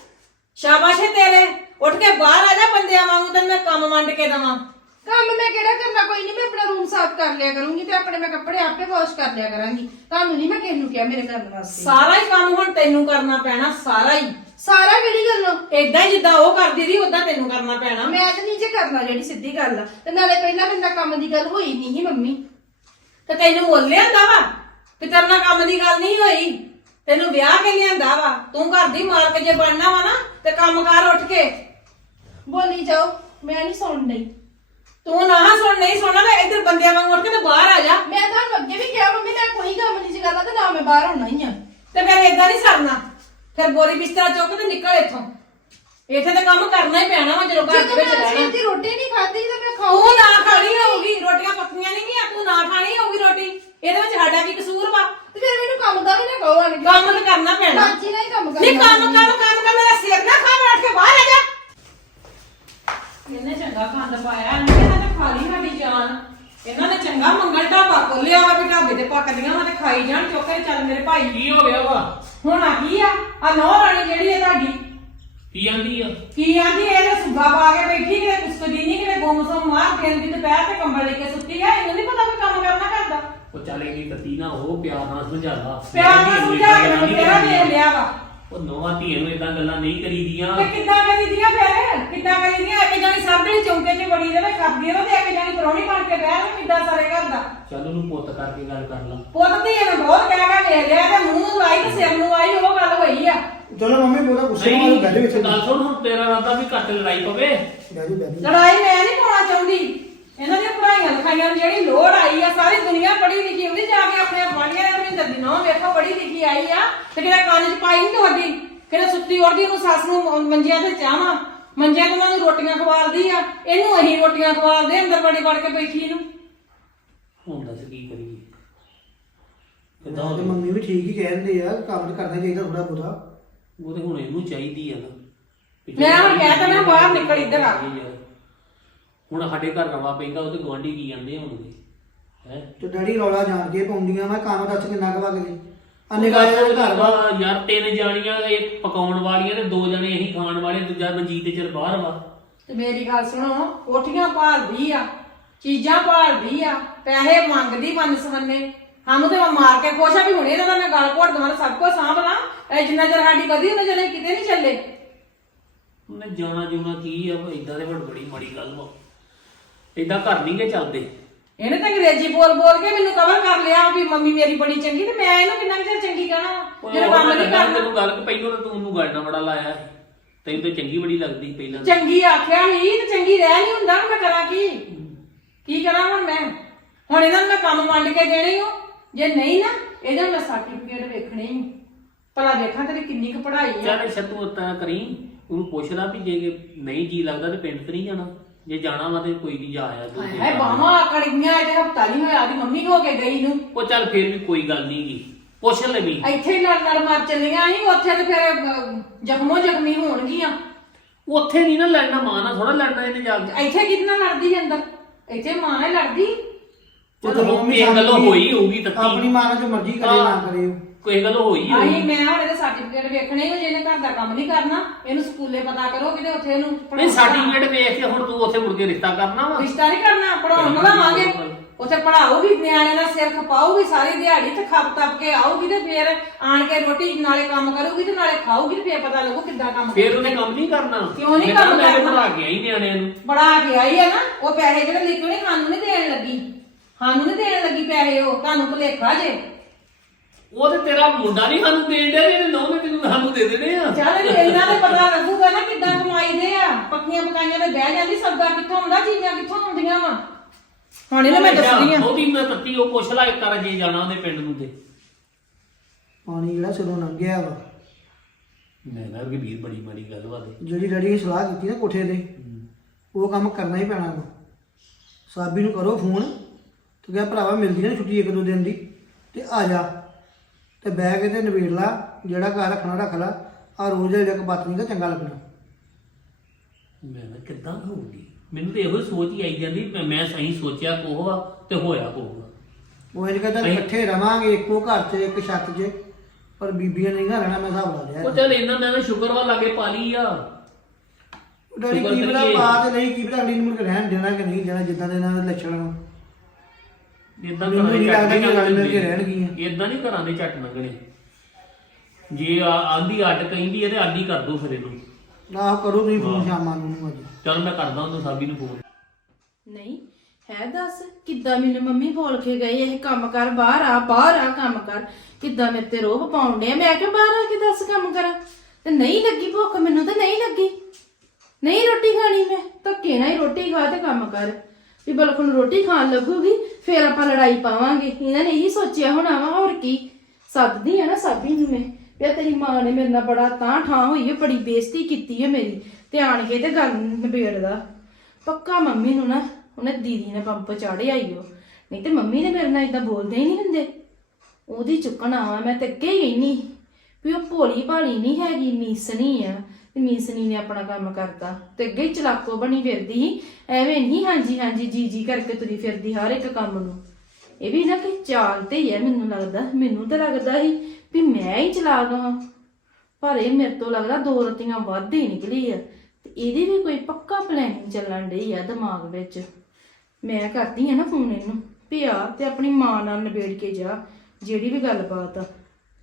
ਸ਼ਾਬਾਸ਼ ਏ ਤੇਰੇ। ਉੱਠ ਕੇ ਬਾਹਰ ਆ ਜਾ, ਬੰਦਿਆਂ ਵਾਂਗੂ ਤੈਨੂੰ ਮੈਂ ਕੰਮ ਵੰਡ ਕੇ ਦਵਾਂ। ਕੰਮ ਮੈਂ ਕਿਹੜਾ ਕਰਨਾ? ਕੋਈ ਨਹੀਂ, ਮੈਂ ਆਪਣਾ ਰੂਮ ਸਾਫ਼ ਕਰ ਲਿਆ ਕਰੂੰਗੀ ਤੇ ਆਪਣੇ ਮੈਂ ਕੱਪੜੇ ਆਪੇ ਵਾਸ਼ ਕਰ ਲਿਆ ਕਰਾਂਗੀ। ਤੁਹਾਨੂੰ ਨਹੀਂ ਮੈਂ ਕਿਸੇ ਨੂੰ ਕਿਹਾ ਮੇਰੇ ਕਰਨ ਵਾਸਤੇ। ਸਾਰਾ ਹੀ ਕੰਮ ਹੁਣ ਤੈਨੂੰ ਕਰਨਾ ਪੈਣਾ, ਸਾਰਾ ਹੀ। ਸਾਰਾ ਕਿਹੜੀ ਗੱਲੋਂ? ਏਦਾਂ ਹੀ ਜਿੱਦਾਂ ਉਹ ਕਰਦੀ ਰਹੀ ਉਦਾਂ ਤੈਨੂੰ ਕਰਨਾ ਪੈਣਾ। ਮੈਂ ਤਾਂ ਨਹੀਂ ਜੇ ਕਰਨਾ, ਜਿਹੜੀ ਸਿੱਧੀ ਗੱਲ ਆ। ਤੇ ਨਾਲੇ ਪਹਿਲਾਂ ਮੇਰੇ ਨਾਲ ਕੰਮ ਦੀ ਗੱਲ ਹੋਈ ਨਹੀਂ ਸੀ ਮੰਮੀ। ਤੇ ਤੈਨੂੰ ਮੁੱਲ ਲਿਆਂਦਾ ਵਾ ਕਿ ਤੇਰੇ ਨਾਲ ਕੰਮ ਦੀ ਗੱਲ ਨਹੀਂ ਹੋਈ? ਤੈਨੂੰ ਵਿਆਹ ਕੇ ਲਿਆਂਦਾ ਵਾ। ਤੂੰ ਘਰ ਦੀ ਮਾਲਕ ਜੇ ਬਣਨਾ ਵਾ ਨਾ ਤੇ ਕੰਮ ਕਰ ਉੱਠ ਕੇ। ਬੋਲੀ ਜਾਓ, ਮੈਂ ਨਹੀਂ ਸੁਣ ਰਹੀ। ਤੂੰ ਨਾ ਨਹੀਂ ਸੁਣਨਾ ਤੇ ਇੱਧਰ ਬੰਦਿਆਂ ਵਾਂਗ ਉੱਠ ਕੇ ਤੇ ਬਾਹਰ ਆ ਜਾ। ਮੈਂ ਤੁਹਾਨੂੰ ਅੱਗੇ ਵੀ ਕਿਹਾ ਮੰਮੀ, ਮੈਂ ਕੋਈ ਕੰਮ ਨਹੀਂ ਕਰਨਾ ਤੇ ਨਾ ਮੈਂ ਬਾਹਰ ਆਉਣਾ ਹੀ ਆ। ਤੇ ਫਿਰ ਏਦਾਂ ਨਹੀਂ ਸਰਨਾ। ਫਿਰ ਬੋਰੀ ਬਿਸਤਰਾ ਚੁੱਕ ਤੇ ਨਿਕਲ ਇੱਥੋਂ। ਇੱਥੇ ਤੇ ਕੰਮ ਕਰਨਾ ਹੀ ਪੈਣਾ ਵਾ ਜਦੋਂ ਘਰ ਦੇ ਵਿੱਚ ਰਹਿਣਾ। ਸਵੇਰ ਦੀ ਰੋਟੀ ਨਹੀਂ ਖਾਧੀ ਤੇ ਮੈਂ ਤੂੰ ਖਾਊਂਗੀ। ਨਾ ਖਾਣੀ ਹੋਊਗੀ, ਰੋਟੀਆਂ ਪੱਕੀਆਂ ਨਹੀਂ ਗੀਆਂ, ਤੂੰ ਨਾ ਖਾਣੀ ਹੋਊਗੀ ਰੋਟੀ। ਇਹਦੇ ਵਿੱਚ ਸਾਡਾ ਕੀ ਕਸੂਰ ਵਾ? ਤੇ ਫਿਰ ਮੈਨੂੰ ਕੰਮ ਦਾ ਵੀ ਨਾ ਕਹੋ ਆਣ ਕੇ। ਕੰਮ ਤਾਂ ਕਰਨਾ ਪੈਣਾ। ਬਾਜੀ ਨਾਲ ਹੀ ਕੰਮ ਕਰਨਾ। ਨਹੀਂ ਕੰਮ ਮੇਰਾ ਸਿਰ ਨਾ ਖਾ, ਬੈਠ ਕੇ ਬਾਹਰ ਆ ਜਾ। ਇਹਨੇ ਚੰਗਾ ਖੰਡ ਪਾਇਆ, ਇਹਨਾਂ ਨੇ ਖਾ ਲਈ ਸਾਡੀ ਜਾਨ। ਇਹਨਾਂ ਨੇ ਚੰਗਾ ਮੰਗਲ ਢਾਬਾ ਖੋਲਿਆ ਵਾ ਵੀ ਢਾਬੇ ਤੇ ਪੱਕਦੀਆਂ ਵਾ ਤੇ ਖਾਈ ਜਾਣ ਚੁੱਕ ਕੇ। ਚੱਲ ਮੇਰੇ ਭਾਈ ਕੀ ਹੋ ਗਿਆ ਵਾ? ਹੁਣ ਆ ਕੀ ਆ ਨੌ ਰਾਣੀ ਜਿਹੜੀ ਹੈ ਤੁਹਾਡੀ ਕੀ ਆਂਦੀ ਆ? ਕੀ ਆਂਦੀ? ਇਹਨੇ ਸੁੱਗਾ ਪਾ ਕੇ ਬੈਠੀ, ਕਿਤੇ ਕੁਸਕਦੀ ਨਹੀਂ, ਕਿਤੇ ਗੁੰਮ ਸੁੰਮ ਮਾਰ ਦਿਨ ਦੀ ਦੁਪਹਿਰ ਤੇ ਕੰਬਲ ਲੈ ਕੇ ਸੁੱਤੀ ਆ। ਇਹਨੂੰ ਨਹੀਂ ਪਤਾ ਕੋਈ ਕੰਮ ਕਰਨਾ ਕਰਦਾ। ਉਹ ਚੱਲ ਇੰਨੀ ਤੱਤੀ ਨਾ ਉਹ ਪਿਆਰ ਨਾਲ ਸਮਝਾ ਲਾ ਪਿਆਰ ਨਾਲ ਸਮਝਾ ਕੇ ਮੈਨੂੰ ਤੇਰਾ ਵੇਖ ਲਿਆ ਵਾ ਉਹ ਨੌਵਾਂ ਧੀਆਂ ਨੂੰ ਇਦਾਂ ਗੱਲਾਂ ਨਹੀਂ ਕਰੀਦੀਆਂ ਤੇ ਕਿੱਦਾਂ ਕਰੀਦੀਆਂ ਫਿਰ ਕਿੱਦਾਂ ਕਰੀਦੀਆਂ ਇੱਕ ਜਾਨੀ ਸਾਹਮਣੇ ਚੌਂਕੇ 'ਚ ਵੜੀ ਰਵੇ ਖਾਂਦੀ ਰਵੇ ਤੇ ਇੱਕ ਜਾਨੀ ਪਰੌਣੀ ਬਣ ਕੇ ਬਹਿ ਰਵੇ ਕਿੱਦਾਂ ਸਾਰੇ ਘਰ ਦਾ ਚੱਲ ਉਹਨੂੰ ਪੁੱਤ ਕਰਕੇ ਗੱਲ ਕਰ ਲਾ ਪੁੱਤ ਤੇ ਮੈਂ ਬਹੁਤ ਕਹਿ ਕੇ ਵੇਖ ਲਿਆ ਤੇ ਮੂੰਹ ਲਾਈ ਤੇ ਸਿਰ ਨੂੰ ਆਈ ਉਹ ਗੱਲ ਹੋਈ ਆ ਚਲੋ ਮੰਮੀ ਬਹੁਤਾ ਗੁੱਸੇ ਨਾਲ ਨਹੀਂ ਗੱਲ ਵਿੱਚ ਗੱਲ ਸੁਣ ਹੁਣ ਤੇਰਾ ਰਾਤਾ ਵੀ ਘੱਟ ਲੜਾਈ ਪਵੇ ਬੈਠੋ ਬੈਠੋ ਲੜਾਈ ਮੈਂ ਨਹੀਂ ਪਾਉਣਾ ਚਾਹੁੰਦੀ ਇਹਨਾਂ ਦੀਆਂ ਪੜਾਈਆਂ ਲਿਖਾਈਆਂ ਨੂੰ ਜਿਹੜੀ ਲੋੜ ਆਈ ਆ ਸਾਰੀ ਦੁਨੀਆ ਪੜ੍ਹੀ ਲਿਖੀ ਹੁੰਦੀ ਜਾ ਕੇ ਆਪਣੇ ਬਾਣੀਆਂ ਦੇ ਰਵਿੰਦਰ ਦੀ ਨੌਂ ਵੇਖੋ ਪੜ੍ਹੀ ਲਿਖੀ ਆਈ ਆ ਤੇ ਕਿਹੜਾ ਕੰਨ 'ਚ ਪਾਈ ਨਹੀਂ ਤੁਹਾਡੀ ਕਿਹੜਾ ਸੁੱਤੀ ਉੱਠਦੀ ਨੂੰ ਸੱਸ ਨੂੰ ਮੰਜਿਆਂ ਤੇ ਚਾਹਾਂ ਮੰਜਿਆਂ ਤੇ ਉਹਨਾਂ ਨੂੰ ਰੋਟੀਆਂ ਖਵਾਲਦੀ ਆ ਇਹਨੂੰ ਅਸੀਂ ਰੋਟੀਆਂ ਖਵਾਲਦੇ ਅੰਦਰ ਵੜ ਕੇ ਬੈਠੀ ਨੂੰ ਹੁਣ ਦੱਸ ਕੀ ਕਰੀਏ ਤੇ ਮੰਮੀ ਵੀ ਠੀਕ ਹੀ ਕਹਿੰਦੇ ਆ ਕੰਮ ਤਾਂ ਕਰਨਾ ਚਾਹੀਦਾ ਥੋੜਾ ਬਹੁਤਾ ਉਹ ਤੇ ਹੁਣ ਇਹਨੂੰ ਚਾਹੀਦੀ ਆ ਨਾ ਮੈਂ ਹੁਣ ਕਹਿ ਤਾ ਨਾ ਬਾਹਰ ਨਿਕਲ ਇੱਧਰ ਆ ਹੁਣ ਸਾਡੇ ਘਰ ਰਵਾ ਪੈਂਦਾ ਉਹਦੇ ਗਵਾਂਢੀ ਕੀ ਜਾਂਦੇ ਹੋਣਗੇ ਹੈ ਤੇ ਡੈਡੀ ਰੌਲਾ ਜਾਣ ਕੇ ਪਾਉਂਦੀਆਂ ਮੈਂ ਕੰਮ ਦੱਸ ਕਿੰਨਾ ਕੁ ਵਗਦੇ ਅੰਨੇ ਗਾਇਆ ਘਰ ਵਾ ਯਾਰ 3 ਜਾਣੀਆਂ ਇੱਕ ਪਕਾਉਣ ਵਾਲੀਆਂ ਤੇ 2 ਜਣੇ ਅਸੀਂ ਖਾਣ ਵਾਲੇ ਦੂਜਾ ਮਨਜੀਤ ਤੇ ਚਲ ਬਾਹਰ ਵਾ ਤੇ ਮੇਰੀ ਗੱਲ ਸੁਣੋ ਕੋਠੀਆਂ ਭਾਲਦੀ ਆ ਚੀਜ਼ਾਂ ਭਾਲਦੀ ਆ ਪੈਸੇ ਮੰਗਦੀ ਬੰਨ ਸਵੰਨੇ ਸਾਨੂੰ ਤੇ ਮਾਰ ਕੇ ਖੁਸ਼ ਆ ਵੀ ਹੁਣੇ ਇਹਦਾ ਮੈਂ ਗਲ ਘੋਟ ਦਵਾਂ ਸਭ ਕੁਝ ਸਾਂਭਣਾ ਇਹ ਜਿੰਨਾ ਚਿਰ ਸਾਡੀ ਕਦੀ ਉਹਨਾਂ ਜਣੇ ਕਿਤੇ ਨਹੀਂ ਚੱਲੇ ਉਹਨੇ ਜਾਣਾ ਜੂਣਾ ਕੀ ਆ ਇਦਾਂ ਦੇ ਬੜੀ ਮਾੜੀ ਗੱਲ ਵਾ ਇਦਾਂ ਘਰ ਨਹੀਂ ਗੇ ਚੱਲਦੇ ਇਹਨੇ ਤਾਂ ਅੰਗਰੇਜ਼ੀ ਬੋਲ ਕੇ ਮੈਨੂੰ ਕਵਰ ਕਰ ਲਿਆ ਵੀ ਮੰਮੀ ਮੇਰੀ ਬੜੀ ਚੰਗੀ ਤੇ ਮੈਂ ਇਹਨੂੰ ਕਿੰਨਾ ਚਿਰ ਚੰਗੀ ਕਹਿਣਾ ਜਿਹੜਾ ਕੰਮ ਨਹੀਂ ਕਰਨਾ ਤੈਨੂੰ ਗੱਲ ਪਹਿਲੋਂ ਤਾਂ ਤੂੰ ਉਹਨੂੰ ਗਾੜਨਾ ਬੜਾ ਲਾਇਆ ਸੀ ਤੈਨੂੰ ਤੇ ਚੰਗੀ ਬੜੀ ਲੱਗਦੀ ਪਹਿਲਾਂ ਚੰਗੀ ਆਖਿਆ ਸੀ ਤੇ ਚੰਗੀ ਰਹਿ ਨਹੀਂ ਹੁੰਦਾ ਮੈਂ ਕਰਾਂ ਕੀ ਕਰਾਂ ਹੁਣ ਹੁਣ ਇਹਨਾਂ ਨੂੰ ਮੈਂ ਕੰਮ ਵੰਡ ਕੇ ਦੇਣੇ ਹੋ ਜੇ ਨਹੀਂ ਨਾ ਇਹਦਾ ਮੈਂ ਸਰਟੀਫਿਕੇਟ ਵੇਖਣੇ ਹੀ ਭਲਾ ਵੇਖਾਂ ਤੇਰੀ ਕਿੰਨੀ ਕੁ ਪੜ੍ਹਾਈ ਆ ਚੱਲ ਛੱਤੂ ਉਤਾਂ ਕਰੀ ਉਹਨੂੰ ਪੁੱਛ ਲਾ ਵੀ ਜੇ ਨਹੀਂ ਜੀ ਲੱਗਦਾ ਤੇ ਪਿੰਡ ਤੇ ਨਹੀਂ ਜਾਣਾ ਜੇ ਜਾਣਾ ਵਾ ਤੇ ਕੋਈ ਨਹੀਂ ਜਾ ਆਇਆ ਤੂੰ ਹੈ ਬਾਹਾਂ ਆਕੜੀਆਂ ਤੇ ਹਫਤਾ ਨਹੀਂ ਹੋਇਆ ਦੀ ਮੰਮੀ ਹੋ ਕੇ ਗਈ ਨੂੰ ਉਹ ਚੱਲ ਫੇਰ ਵੀ ਕੋਈ ਗੱਲ ਨਹੀਂ ਗੀ ਪੁੱਛ ਲੈਵੀਂ ਇੱਥੇ ਹੀ ਲੜ ਮਰ ਚੱਲੀਆਂ ਸੀ ਉੱਥੇ ਤੇ ਫਿਰ ਜ਼ਖਮੀ ਹੋਣਗੀਆਂ ਉੱਥੇ ਨਹੀਂ ਨਾ ਲੜਨਾ ਮਾਂ ਨਾਲ ਥੋੜਾ ਲੜਨਾ ਇਹਨੇ ਜਾ ਕੇ ਇੱਥੇ ਕਿਹਦੇ ਨਾਲ ਲੜਦੀ ਹੈ ਅੰਦਰ ਇੱਥੇ ਮਾਂ ਨਾਲ ਲੜਦੀ ਉਹ ਮੰਮੀ ਇਹ ਗੱਲ ਹੋਈ ਹੋਊਗੀ ਤੱਤੀ ਆਪਣੀ ਮਾਂ ਨਾਲ ਜੋ ਮਰਜ਼ੀ ਕਰੇ ਨਾ ਕਰੇ ਕੋਈ ਗੱਲ ਹੋਈ ਆਹੀ ਮੈਂ ਹੁਣ ਇਹਦੇ ਸਰਟੀਫਿਕੇਟ ਵੇਖਣੇ ਹੋ ਜੇ ਇਹਨੇ ਘਰ ਦਾ ਕੰਮ ਨਹੀਂ ਕਰਨਾ ਇਹਨੂੰ ਸਕੂਲੇ ਪਤਾ ਕਰੋ ਕਿਤੇ ਉੱਥੇ ਇਹਨੂੰ ਨਹੀਂ ਸਰਟੀਫਿਕੇਟ ਵੇਖ ਕੇ ਹੁਣ ਤੂੰ ਉੱਥੇ ਮੁੜ ਕੇ ਰਿਸ਼ਤਾ ਕਰਨਾ ਵਾ ਰਿਸ਼ਤਾ ਨਹੀਂ ਕਰਨਾ ਪੜਾਉਣ ਨੂੰ ਲਾਵਾਂਗੇ ਉੱਥੇ ਪੜਾਉਗੀ ਨਿਆਣਿਆਂ ਦਾ ਸਿਰ ਖਪਾਊਗੀ ਸਾਰੀ ਦਿਹਾੜੀ ਤੇ ਖੱਪ ਤੱਪ ਕੇ ਆਊਗੀ ਤੇ ਫੇਰ ਆਣ ਕੇ ਰੋਟੀ ਨਾਲੇ ਕੰਮ ਕਰੂਗੀ ਤੇ ਨਾਲੇ ਖਾਊਗੀ ਤੇ ਫੇਰ ਪਤਾ ਲੱਗੂ ਕਿੱਦਾਂ ਕੰਮ ਫੇਰ ਉਹਨੇ ਕੰਮ ਨਹੀਂ ਕਰਨਾ ਕਿਉਂ ਨਹੀਂ ਕੰਮ ਕਰਨਾ ਕਰਨਾ ਬਣਾ ਕੇ ਆਈ ਨਿਆਣਿਆਂ ਨੂੰ ਬੜਾ ਕੇ ਆਈ ਹੈ ਨਾ ਉਹ ਪੈਸੇ ਜਿਹੜੇ ਲਿਖਣੇ ਸਾਨੂੰ ਨਹੀਂ ਦੇਣ ਲੱਗੀ ਪੈਸੇ ਉਹ ਤੁਹਾਨੂੰ ਭੁਲੇਖਾ ਜੇ ਉਹ ਤੇ ਤੇਰਾ ਮੁੰਡਾ ਨਹੀਂ ਸਾਨੂੰ ਦੇਣ ਡਿਆ ਇਹਨੇ ਨੌਂ ਨੇ ਤੈਨੂੰ ਸਾਨੂੰ ਦੇ ਦੇਣੇ ਆ ਚੱਲ ਇਹਨਾਂ ਦੇ ਪਤਾ ਲੱਗੂਗਾ ਨਾ ਕਿੱਦਾਂ ਕਮਾਈਦੇ ਆ ਪੱਕੀਆਂ ਪਕਾਈਆਂ ਤੇ ਬਹਿ ਜਾਂਦੀ ਸਬਦਾ ਕਿੱਥੋਂ ਆਉਂਦਾ ਚੀਜ਼ਾਂ ਕਿੱਥੋਂ ਆਉਂਦੀਆਂ ਵਾ ਹੁਣ ਇਹਨੂੰ ਮੈਂ ਦੱਸਦੀ ਆ ਉਹਦੀ ਮੈਂ ਤੱਤੀ ਉਹ ਪੁੱਛ ਲੈ ਕਰ ਜੇ ਜਾਣਾ ਉਹਦੇ ਪਿੰਡ ਨੂੰ ਤੇ ਪਾਣੀ ਜਿਹੜਾ ਸਿਰੋਂ ਲੰਘਿਆ ਵਾ ਮੈਂ ਨਾ ਕਿ ਵੀਰ ਬੜੀ ਮਾੜੀ ਗੱਲ ਵਾ ਤੇ ਜਿਹੜੀ ਡੈਡੀ ਨੇ ਸਲਾਹ ਕੀਤੀ ਨਾ ਕੋਠੇ ਦੇ ਉਹ ਕੰਮ ਕਰਨਾ ਹੀ ਪੈਣਾ ਵਾ ਸਾਬੀ ਨੂੰ ਕਰੋ ਫੋਨ ਤੇ ਕਿਹਾ ਭਰਾਵਾ ਮਿਲਦੀ ਨਾ ਛੁੱਟੀ 1-2 ਦਿਨ ਦੀ ਤੇ ਆ ਜਾ ਤੇ ਬਹਿ ਕੇ ਤੇ ਨਵੇੜ ਲਾ ਜਿਹੜਾ ਘਰ ਰੱਖਣਾ ਰੱਖ ਲਾ ਆ ਰੋਜ਼ ਦਾ ਇੱਕ ਬਾਤ ਨਹੀਂ ਦਾ ਚੰਗਾ ਲੱਗਣਾ ਮੈਂ ਨਾ ਕਿੱਦਾਂ ਹੋਊਗੀ ਮੈਨੂੰ ਤੇ ਇਹੋ ਸੋਚ ਹੀ ਆਈ ਜਾਂਦੀ ਮੈਂ ਸਹੀ ਸੋਚਿਆ ਕੋਹ ਵਾ ਤੇ ਹੋਇਆ ਕੋਹ ਉਹ ਇਹ ਕਹਿੰਦਾ ਇਕੱਠੇ ਰਵਾਂਗੇ ਇੱਕੋ ਘਰ 'ਚ ਇੱਕ ਛੱਤ 'ਚ ਪਰ ਬੀਬੀਆਂ ਨਹੀਂ ਨਾ ਰਹਿਣਾ ਮੈਂ ਹਿਸਾਬ ਲਾ ਲਿਆ ਉਹ ਚੱਲ ਇਹਨਾਂ ਦਾ ਸ਼ੁਕਰ ਵਾ ਲਾਗੇ ਪਾਲੀ ਆ ਡੈਡੀ ਕੀ ਪਤਾ ਪਾ ਤੇ ਨਹੀਂ ਕੀ ਪਤਾ ਅਗਲੀ ਨੂੰ ਮੁੜ ਕੇ ਰਹਿਣ ਦੇਣਾ ਕਿ ਨਹੀਂ ਦੇਣਾ ਜਿੱਦਾਂ ਦੇ ਇਹਨਾਂ ਦੇ ਲੱਛਣ ਵਾ ਇਦਾਂ ਮੈਨੂੰ ਨਹੀਂ ਲੱਗਦਾ ਕਿ ਰਲ ਮਿਲ ਕੇ ਰਹਿਣਗੀਆਂ ਇਦਾਂ ਨਹੀਂ ਘਰਾਂ ਦੇ ਝੱਟ ਲੰਘਣੇ ਜੇ ਆਂਦੀ ਅੱਡ ਕਹਿੰਦੀ ਹੈ ਤੇ ਅੱਡ ਹੀ ਕਰ ਦੋ ਫਿਰ ਇਹਨੂੰ ਆਹ ਕਰੋ ਤੁਸੀਂ ਫੋਨ ਸ਼ਾਮਾਂ ਨੂੰ ਅੱਜ ਚੱਲ ਮੈਂ ਕਰਦਾ ਉਹਨੂੰ ਸਾਬੀ ਨੂੰ ਫੋਨ ਨਹੀਂ ਹੈ ਦੱਸ ਕਿੱਦਾਂ ਮੈਨੂੰ ਮੰਮੀ ਬੋਲ ਕੇ ਗਏ ਇਹ ਕੰਮ ਕਰ ਬਾਹਰ ਆ ਕੰਮ ਕਰ ਕਿੱਦਾਂ ਮੇਰੇ ਤੇ ਰੋਬ ਪਾਉਂਦੇ ਆ ਮੈਂ ਕਿ ਬਾਹਰ ਆ ਕੇ ਦੱਸ ਕੰਮ ਕਰਾਂ ਤੇ ਨਹੀਂ ਲੱਗੀ ਭੁੱਖ ਮੈਨੂੰ ਤੇ ਨਹੀਂ ਲੱਗੀ ਨਹੀਂ ਰੋਟੀ ਖਾਣੀ ਮੈਂ ਧੱਕੇ ਨਾਲ ਹੀ ਰੋਟੀ ਖਾ ਤੇ ਕੰਮ ਕਰ ਵੀ ਬਲਕ ਨੂੰ ਰੋਟੀ ਖਾਣ ਲੱਗੂਗੀ ਫੇਰ ਆਪਾਂ ਲੜਾਈ ਪਾਵਾਂਗੇ ਇਹਨਾਂ ਨੇ ਇਹੀ ਸੋਚਿਆ ਹੋਣਾ ਵਾ ਹੋਰ ਕੀ ਸੱਦਦੀ ਆ ਨਾ ਸਾਬੀ ਨੂੰ ਮੈਂ ਵੀ ਤੇਰੀ ਮਾਂ ਨੇ ਮੇਰੇ ਨਾਲ ਬੜਾ ਠਾਂ ਹੋਈ ਹੈ ਬੜੀ ਬੇਇੱਜ਼ਤੀ ਕੀਤੀ ਹੈ ਮੇਰੀ ਤੇ ਆਣ ਕੇ ਤੇ ਗੱਲ ਨਿਬੇੜਦਾ ਪੱਕਾ ਮੰਮੀ ਨੂੰ ਨਾ ਉਹਨੇ ਦੀਦੀ ਨੇ ਪੰਪ ਚਾੜਿਆ ਈ ਉਹ ਨਹੀਂ ਤੇ ਮੰਮੀ ਨੇ ਮੇਰੇ ਨਾਲ ਇਦਾਂ ਬੋਲਦੇ ਹੀ ਨਹੀਂ ਹੁੰਦੇ ਉਹਦੀ ਚੁੱਕਣਾ ਵਾ ਮੈਂ ਤੇ ਅੱਗੇ ਹੀ ਨਹੀਂ ਵੀ ਉਹ ਭੋਲੀ ਭਾਲੀ ਨਹੀਂ ਹੈਗੀ ਮੀਸਣੀ ਆ ਤੇ ਮੀਸਣੀ ਨੇ ਆਪਣਾ ਕੰਮ ਕਰਤਾ ਤੇ ਅੱਗੇ ਹੀ ਚਲਾਕੋ ਬਣੀ ਫਿਰਦੀ ਸੀ ਐਵੇਂ ਨਹੀਂ ਹਾਂਜੀ ਜੀ ਕਰਕੇ ਤੁਰੀ ਫਿਰਦੀ ਹਰ ਇੱਕ ਕੰਮ ਨੂੰ ਇਹ ਵੀ ਨਾ ਕਿ ਚਾਲ ਤੇ ਹੀ ਹੈ ਮੈਨੂੰ ਤਾਂ ਲੱਗਦਾ ਸੀ ਵੀ ਮੈਂ ਹੀ ਚਲਾ ਦਵਾਂ ਪਰ ਇਹ ਮੇਰੇ ਤੋਂ ਲੱਗਦਾ 2 ਰਤੀਆਂ ਵੱਧ ਹੀ ਨਿਕਲੀ ਆ ਤੇ ਇਹਦੀ ਵੀ ਕੋਈ ਪੱਕਾ ਪਲੈਨਿੰਗ ਚੱਲਣ ਡਈ ਆ ਦਿਮਾਗ ਵਿੱਚ ਮੈਂ ਕਰਦੀ ਆ ਨਾ ਫੋਨ ਇਹਨੂੰ ਵੀ ਆ ਤੇ ਆਪਣੀ ਮਾਂ ਨਾਲ ਨਿਬੇੜ ਕੇ ਜਾ ਜਿਹੜੀ ਵੀ ਗੱਲਬਾਤ ਆ।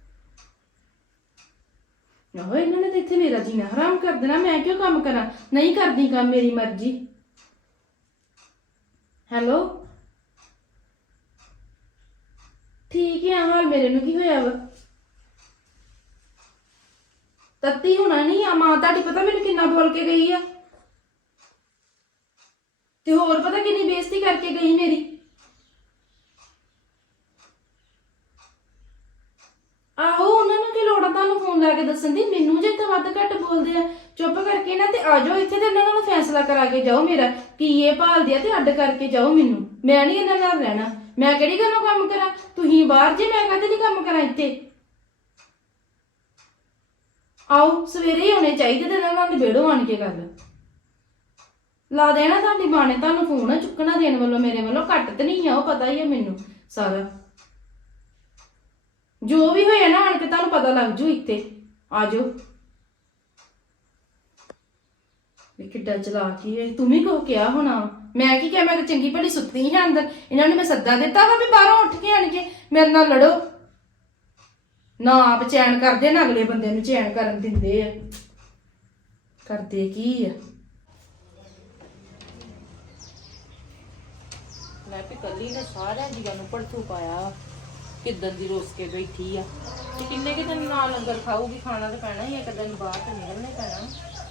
ਆਹੋ ਇਹਨਾਂ ਨੇ ਤਾਂ ਇੱਥੇ ਮੇਰਾ ਜੀਣਾ ਹਰਾਮ ਕਰ ਦੇਣਾ, ਮੈਂ ਕਿਉਂ ਕੰਮ ਕਰਾਂ? ਨਹੀਂ ਕਰਦੀ ਕੰਮ, ਮੇਰੀ ਮਰਜ਼ੀ। ਹੈਲੋ, ਠੀਕ ਹੈ ਹਾਲ ਮੇਰੇ ਨੂੰ ਕੀ ਹੋਇਆ ਵਾ? ਤੱਤੀ ਹੋਣਾ ਨਹੀਂ ਆ ਮਾਂ ਤੁਹਾਡੀ, ਪਤਾ ਮੈਨੂੰ ਕਿੰਨਾ ਬੋਲ ਕੇ ਗਈ ਆ, ਤੇ ਹੋਰ ਪਤਾ ਕਿੰਨੀ ਬੇਇੱਜ਼ਤੀ ਕਰਕੇ ਗਈ ਮੇਰੀ। ਆਹੋ ਉਹਨਾਂ ਨੂੰ ਕੀ ਲੋੜ ਆ ਤੁਹਾਨੂੰ ਫੋਨ ਲਾ ਕੇ ਦੱਸਣ ਦੀ? ਮੈਨੂੰ ਜੇ ਤਾਂ ਵੱਧ ਘੱਟ ਬੋਲਦੇ ਆ ਚੁੱਪ ਕਰਕੇ ਨਾ ਤੇ ਆ ਜਾਓ ਇੱਥੇ ਤੇ ਇਹਨਾਂ ਨਾਲ ਫੈਸਲਾ ਕਰਾ ਕੇ ਜਾਓ ਮੇਰਾ, ਕੀ ਇਹ ਭਾਲਦੇ ਆ ਤੇ ਅੱਡ ਕਰਕੇ ਜਾਓ ਮੈਨੂੰ। ਮੈਂ ਨਹੀਂ ਇਹਨਾਂ ਨਾਲ ਰਹਿਣਾ, ਮੈਂ ਕਿਹੜੀ ਗੱਲੋਂ ਕੰਮ ਕਰਾਂ? ਤੁਸੀਂ ਬਾਹਰ ਜੇ, ਮੈਂ ਕਦੇ ਨਹੀਂ ਕੰਮ ਕਰਾਂ ਇੱਥੇ। ਆਓ ਸਵੇਰੇ ਹੀ ਹੋਣੇ ਚਾਹੀਦੇ ਤੇ ਇਹਨਾਂ ਨਾਲ ਨਿਬੇੜੋ ਆਣ ਕੇ ਗੱਲ। ਲਾ ਦੇਣਾ ਤੁਹਾਡੀ ਮਾਂ ਨੇ ਤੁਹਾਨੂੰ ਫੋਨ, ਚੁੱਕਣਾ ਦੇਣ ਵੱਲੋਂ ਮੇਰੇ ਵੱਲੋਂ ਘੱਟ ਤੇ ਨਹੀਂ ਆ, ਉਹ ਪਤਾ ਹੀ ਹੈ ਮੈਨੂੰ ਸਾਰਾ। ਜੋ ਵੀ ਹੋਇਆ ਨਾ ਆਣ ਕੇ ਤੁਹਾਨੂੰ ਪਤਾ ਲੱਗ ਜੂ, ਇੱਥੇ ਆ ਜਾਓ। ਇਹ ਕਿੱਡਾ ਚਲਾਕੀ ਹੈ, ਤੂੰ ਵੀ ਕੋ ਕਿਹਾ ਹੋਣਾ। ਮੈਂ ਕੀ ਕਿਹਾ? ਮੈਂ ਤਾਂ ਚੰਗੀ ਭਲੀ ਸੁੱਤੀ ਹਾਂ ਅੰਦਰ, ਇਹਨਾਂ ਨੇ ਮੈਂ ਸੱਦਾ ਦਿੱਤਾ ਵਾ ਵੀ ਬਾਹਰੋਂ ਉੱਠ ਕੇ ਆਣ ਕੇ ਮੇਰੇ ਨਾਲ ਲੜੋ। ਨਾ ਆਪ ਚੈਨ ਕਰਦੇ ਨਾ ਅਗਲੇ ਬੰਦੇ ਨੂੰ ਚੈਨ ਕਰਨ ਦਿੰਦੇ ਆ। ਕਰਦੇ ਕੀ ਆ? ਮੈਂ ਵੀ ਕੱਲੀ ਨੇ ਸਾਰਿਆਂ ਜੀਆਂ ਨੂੰ ਭੜਥੂ ਪਾਇਆ, ਕਿੱਦਾਂ ਦੀ ਰੋਸ ਕੇ ਬੈਠੀ ਆ। ਤੇ ਕਿੰਨੇ ਕਿ ਦਿਨ ਨਾਲ ਲੰਗਰ ਖਾਊਗੀ, ਖਾਣਾ ਤਾਂ ਪੈਣਾ ਹੀ, ਇੱਕ ਦਿਨ ਬਾਹਰ ਤਾਂ ਨਿਕਲਣਾ ਹੀ ਪੈਣਾ।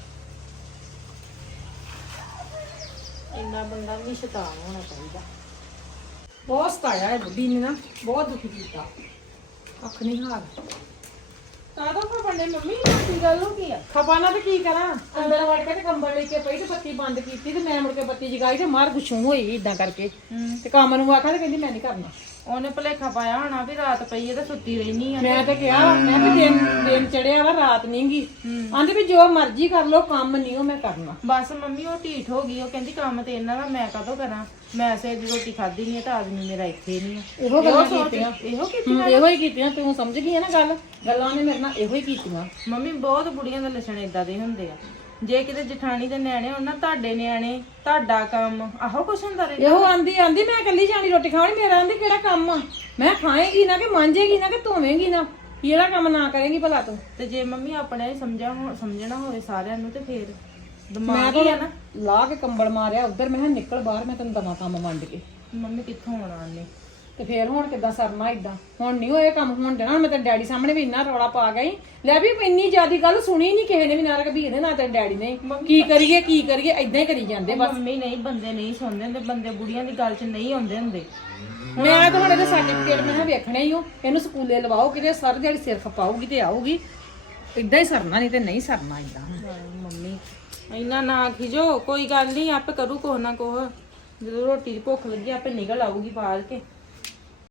ਇੰਨਾ ਬੰਦਾ ਵੀ ਸ਼ੈਤਾਨ ਹੋਣਾ ਚਾਹੀਦਾ। ਬਹੁਤ ਸਤਾਇਆ ਇਹ ਬੁੱਢੀ ਨੇ ਨਾ, ਬਹੁਤ ਦੁਖੀ ਕੀਤਾ। ਅੱਖ ਨਹੀਂ ਹਾਲ ਕਾਹਦਾ ਖਪਣੇ ਮੰਮੀ, ਕੀ ਗੱਲ ਹੋ ਗਈ ਆ? ਖਪਾਣਾ ਤੇ ਕੀ ਕਰਾਂ, ਅੰਦਰ ਵੜ ਕੇ ਤੇ ਕੰਬਲ ਲੈ ਕੇ ਪਈ ਤੇ ਬੱਤੀ ਬੰਦ ਕੀਤੀ ਤੇ ਮੈਂ ਮੁੜ ਕੇ ਬੱਤੀ ਜਗਾਈ ਤੇ ਮਾਰ ਗੁੱਛੂ ਹੋਈ ਇਦਾਂ ਕਰਕੇ ਤੇ ਕੰਮ ਨੂੰ ਆਖਿਆ ਤੇ ਕਹਿੰਦੀ ਮੈਂ ਨਹੀਂ ਕਰਨਾ। ਉਹਨੇ ਭੁਲੇਖਾ ਪਾਇਆ ਹੋਣਾ ਵੀ ਰਾਤ ਪਈ ਹੈ ਤੇ ਸੁੱਤੀ ਰਹਿਣੀ ਆ। ਮੈਂ ਤੇ ਕਿਹਾ ਮੈਂ ਵੀ ਦਿਨ ਚੜਿਆ ਵਾ, ਰਾਤ ਨੀ ਗੀ। ਆਂਦੀ ਵੀ ਜੋ ਮਰਜ਼ੀ ਕਰ ਲੋ, ਕੰਮ ਨਹੀਂ ਉਹ ਮੈਂ ਕਰਨਾ। ਬਸ ਮੰਮੀ ਉਹ ਢੀਠ ਹੋ ਗਈ, ਉਹ ਕਹਿੰਦੀ ਕੰਮ ਤੇ ਇਹਨਾਂ ਦਾ ਮੈਂ ਕਦੋਂ ਕਰਾਂ, ਮੈਂ ਸੇ ਦੀ ਰੋਟੀ ਖਾਧੀ ਨਹੀਂ ਤਾਂ ਆਦਮੀ ਮੇਰਾ ਇੱਥੇ ਨਹੀਂ ਆ। ਇਹੋ ਗੱਲਾਂ ਕੀਤੀਆਂ, ਇਹੋ ਹੀ ਕੀਤੀਆਂ। ਤੂੰ ਸਮਝ ਗਈ ਹੈ ਨਾ ਗੱਲ, ਗੱਲਾਂ ਨੇ ਮੇਰੇ ਨਾਲ ਇਹੋ ਹੀ ਕੀਤੀਆਂ। ਮੰਮੀ ਬਹੁਤ ਬੁੜੀਆਂ ਦੇ ਲੱਛਣ ਏਦਾਂ ਦੇ ਹੁੰਦੇ ਆ। ਜੇ ਕਿਤੇ ਜਠਾਣੀ ਦੇ ਨਿਆਣੇ ਹੋਣ ਨਾ, ਤੁਹਾਡੇ ਨਿਆਣੇ, ਤੁਹਾਡਾ ਕੰਮ, ਆਹੋ ਕੁਛ ਹੁੰਦਾ ਰਹੇ। ਇਹੋ ਆਂਦੀ ਮੈਂ ਇਕੱਲੀ ਜਾਣੀ ਰੋਟੀ ਖਾਣੀ, ਮੇਰਾ ਆਂਦੀ ਕਿਹੜਾ ਕੰਮ ਆ? ਮੈਂ ਖਾਏਗੀ ਨਾ ਕਿ ਮਾਂਜੇਗੀ ਨਾ ਕਿ ਧੋਵੇਂਗੀ ਨਾ, ਕਿਹੜਾ ਕੰਮ ਨਾ ਕਰੇਗੀ ਭਲਾ ਤੂੰ? ਤੇ ਜੇ ਮੰਮੀ ਆਪਣੇ ਸਮਝਣਾ ਹੋਵੇ ਸਾਰਿਆਂ ਨੂੰ ਤੇ ਫੇਰ ਮੈਂ ਦਿਮਾਗ ਤਾਂ ਹੀ ਆ ਨਾ। ਲਾ ਕੇ ਕੰਬਲ ਮਾਰਿਆ ਉਧਰ, ਮੈਂ ਕਿਹਾ ਨਿਕਲ ਬਾਹਰ, ਮੈਂ ਤੈਨੂੰ ਦਵਾ ਕੰਮ ਵੰਡ ਕੇ। ਮੰਮੀ ਕਿੱਥੋਂ ਆਉਣਾ ਉਹਨੇ? ਤੇ ਫੇਰ ਹੁਣ ਕਿੱਦਾਂ ਸਰਨਾ ਇਦਾਂ? ਹੁਣ ਨਹੀਂ ਹੋਏ ਕੰਮ ਹੋਣ ਦੇਣਾ। ਮੈਂ ਤੇਰੇ ਡੈਡੀ ਸਾਹਮਣੇ ਵੀ ਇੰਨਾ ਰੌਲਾ ਪਾ ਗਈ, ਲੈ ਵੀ ਇੰਨੀ ਜ਼ਿਆਦੀ ਗੱਲ ਸੁਣੀ ਨਹੀਂ ਕਿਸੇ ਨੇ ਵੀ, ਨਾ ਰਘਬੀਰ ਨੇ ਨਾ ਤੇਰੇ ਡੈਡੀ ਨੇ। ਕੀ ਕਰੀਏ ਏਦਾਂ ਹੀ ਕਰੀ ਜਾਂਦੇ ਬਸ। ਮੰਮੀ ਨਹੀਂ, ਬੰਦੇ ਨਹੀਂ ਸੁਣਦੇ ਹੁੰਦੇ, ਬੰਦੇ ਬੁੜੀਆਂ ਦੀ ਗੱਲ 'ਚ ਨਹੀਂ ਆਉਂਦੇ ਹੁੰਦੇ। ਮੈਂ ਤਾਂ ਹੁਣ ਇਹਦੇ ਸਰਟੀਫਿਕੇਟ ਮੈਂ ਵੇਖਣਾ ਹੀ ਹੋ, ਇਹਨੂੰ ਸਕੂਲੇ ਲਵਾਓ ਕਿਤੇ, ਸਾਰੀ ਦਿਹਾੜੀ ਸਿਰ ਖਪਾਊਗੀ ਤੇ ਆਊਗੀ। ਇਦਾਂ ਹੀ ਸਰਨਾ, ਨਹੀਂ ਤੇ ਨਹੀਂ ਸਰਨਾ ਇਦਾਂ। ਮੰਮੀ ਇੰਨਾ ਨਾ ਖਿਜੋ, ਕੋਈ ਗੱਲ ਨਹੀਂ, ਆਪੇ ਕਰੂ ਕੁਛ ਨਾ ਕੁਛ। ਜਦੋਂ ਰੋਟੀ ਦੀ ਭੁੱਖ ਲੱਗੀ ਆਪੇ ਨਿਕਲ ਆਊਗੀ ਬਾਹਰ ਕੇ।